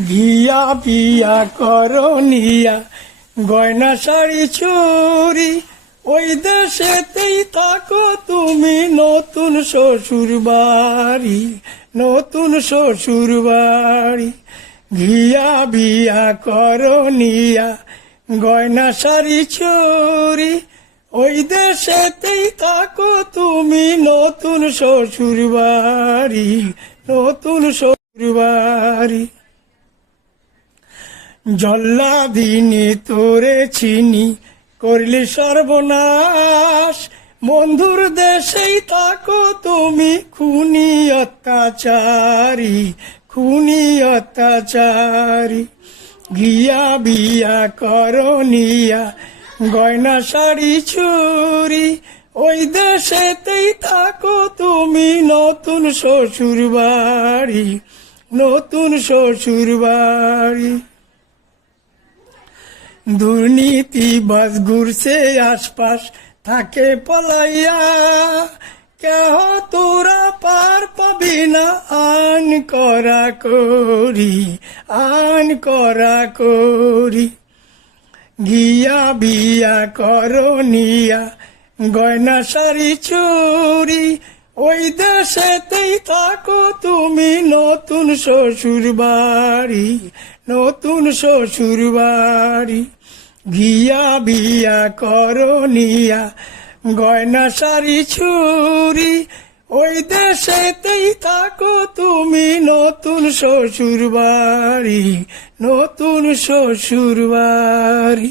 বিয়া বিয়া করনিয়া গয়না শাড়ি চুরি ওই দেশেতেই থাকো তুমি নতুন শ্বশুর বাড়ি নতুন শ্বশুর বাড়ি বিয়া বিয়া করনিয়া গয়না শাড়ি চুরি ওই দেশেতেই থাকো তুমি নতুন শ্বশুর বাড়ি নতুন শ্বশুর বাড়ি জল্লাদিনী তোরে চিনি করলি সর্বনাশ বন্ধুর দেশেই থাকো তুমি খুনি অত্যাচারী খুনি অত্যাচারী গিয়া বিয়া করনিয়া গয়না শাড়ি চুরি ওই দেশেতেই থাকো তুমি নতুন শ্বশুর বাড়ি নতুন শ্বশুর বাড়ি দুর্নীতি বাস ঘুরছে আশপাশ থাকে পলাইয়া কেহ তোরা পার পাবি না আন করা করি গিয়া বিয়া করনিয়া গয়না শাড়ি চুরি ওই দেশেতেই থাকো তুমি নতুন শ্বশুর বাড়ি নতুন শ্বশুর বাড়ি গিয়া বিয়া করনিয়া গয়না শাড়ি চুরি ওই দেশেতেই থাকো তুমি নতুন শ্বশুর বাড়ি নতুন শ্বশুর বাড়ি।